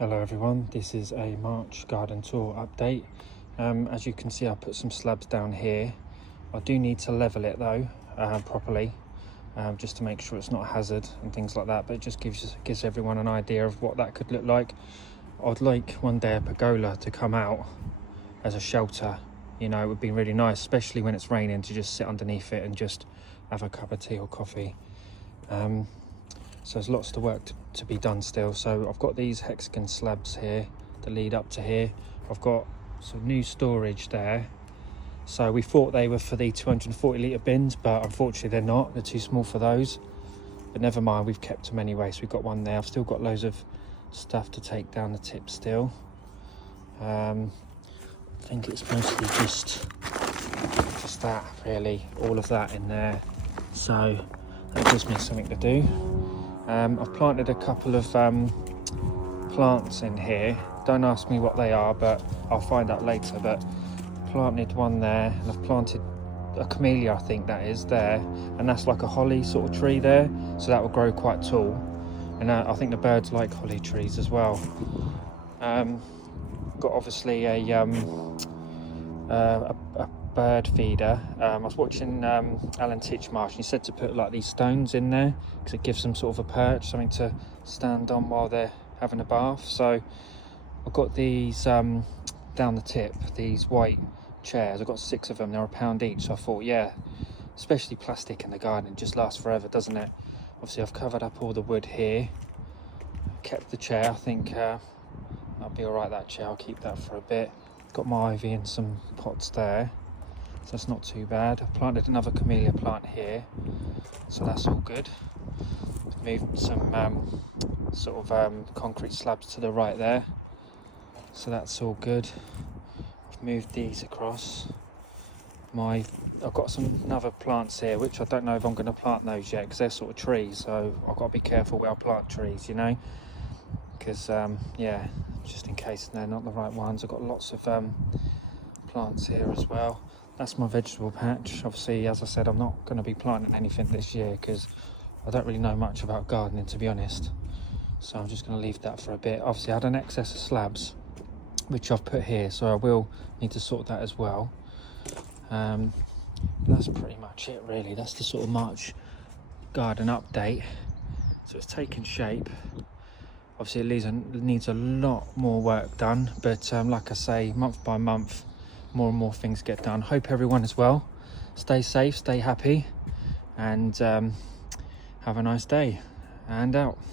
Hello everyone, this is a March garden tour update. As you can see, I put some slabs down here. I do need to level it though properly, just to make sure it's not a hazard and things like that, but it just gives everyone an idea of what that could look like. I'd like one day a pergola to come out as a shelter. You know, it would be really nice, especially when it's raining, to just sit underneath it and just have a cup of tea or coffee. So there's lots of work to be done still. So I've got these hexagon slabs here that lead up to here. I've got some new storage there. So we thought they were for the 240 litre bins, but unfortunately they're not. They're too small for those. But never mind, we've kept them anyway. So we've got one there. I've still got loads of stuff to take down the tip still. I think it's mostly just that really, all of that in there. So that gives me something to do. I've planted a couple of plants in here. Don't ask me what they are, but I'll find out later. But planted one there, and I've planted a camellia, I think that is there, and that's like a holly sort of tree there, so that will grow quite tall. And I think the birds like holly trees as well. Got obviously a bird feeder. I was watching Alan Titchmarsh, and he said to put like these stones in there because it gives them sort of a perch, something to stand on while they're having a bath. So I've got these down the tip, these white chairs. I've got 6 of them, they're £1 each. So I thought, yeah, especially plastic in the garden, it just lasts forever, doesn't it? Obviously I've covered up all the wood here, kept the chair. I think that'll be all right, that chair. I'll keep that for a bit. Got my ivy in some pots there, so that's not too bad. I've planted another camellia plant here, so that's all good. Moved some sort of concrete slabs to the right there, so that's all good. I've moved these across. I've got some other plants here, which I don't know if I'm going to plant those yet, because they're sort of trees, so I've got to be careful where I plant trees, you know, because yeah, just in case they're not the right ones. I've got lots of plants here as well. That's my vegetable patch. Obviously, as I said, I'm not going to be planting anything this year because I don't really know much about gardening, to be honest, so I'm just going to leave that for a bit. Obviously I had an excess of slabs which I've put here, so I will need to sort that as well. That's pretty much it really. That's the sort of March garden update. So it's taken shape. Obviously it needs a lot more work done, but like I say, month by month more and more things get done. Hope everyone is well. Stay safe, stay happy, and have a nice day. And out.